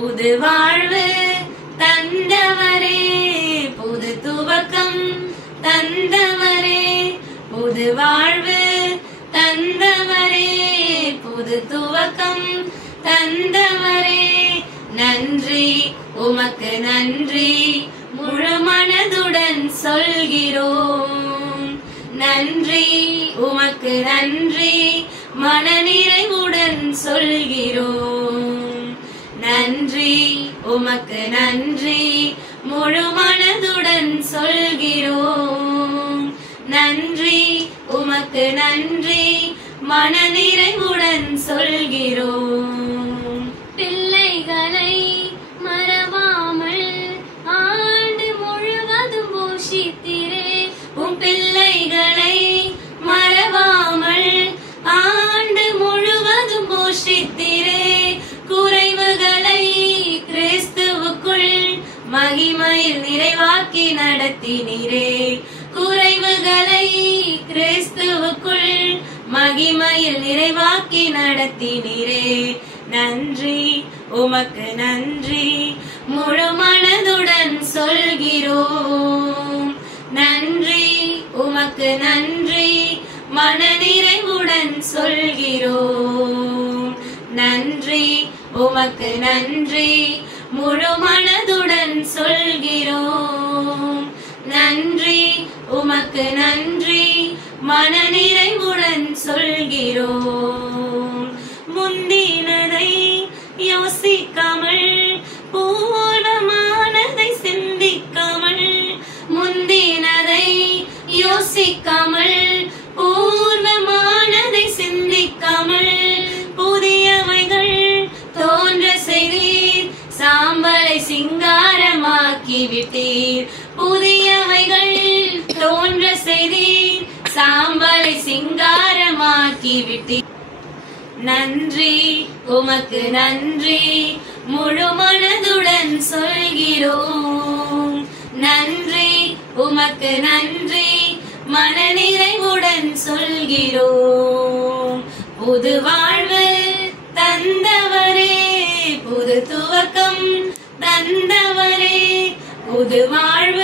புது வாழ்வு தந்தவரே, புது துவக்கம் தந்தவரே, புது வாழ்வு தந்தவரே, புது துவக்கம் தந்தவரே. நன்றி உமக்கு நன்றி முழு மனதுடன் சொல்கிறோம். நன்றி உமக்கு நன்றி மனநிறைவுடன் சொல்கிறோம். நன்றி உமக்கு நன்றி முழு மனதுடன் சொல்கிறோம். நன்றி உமக்கு நன்றி மனநிறைவுடன் சொல்கிறோம். பிள்ளைகளை மறவாமல் ஆண்டு முழுவதும் போஷித்திரே, உம் பிள்ளைகளை மறவாமல் ஆண்டு முழுவதும் போஷித்திரே. குறைவுகளை கிறிஸ்துவுக்குள் மகிமையில் நிறைவாக்கி நடத்தினீரே. குறைவுகளை கிறிஸ்துவுக்குள் மகிமையில் நிறைவாக்கி நடத்தினீரே. நன்றி உமக்கு நன்றி முழு மனதுடன் சொல்கிறோம். நன்றி உமக்கு நன்றி மனநிறைவுடன் சொல்கிறோம். நன்றி உமக்கு நன்றி முழு மனதுடன் சொல்கிறோம். நன்றி உமக்கு நன்றி மனநிறைவுடன் சொல்கிறோம். முந்தினதை யோசிக்காமல் பூர்வமானதை சிந்திக்காமல், முந்தினதை யோசிக்காமல் பூர்வமானதை சிந்திக்காமல், புதியவைகள் தோன்ற செய்தீர், சாம்பலை சிங்காரமாக்கி விட்டீர். புதியவைகள் தோன்ற செய்தீர், சாம்பலை சிங்காரமாக்கி விட்டீர். நன்றி உமக்கு நன்றி முழு மனதுடன் சொல்கிறோம். நன்றி உமக்கு நன்றி மனநிறைவுடன் சொல்கிறோம். புது வாழ்வு தந்தவரே, புது துவக்கம் தந்தவரே, புது வாழ்வு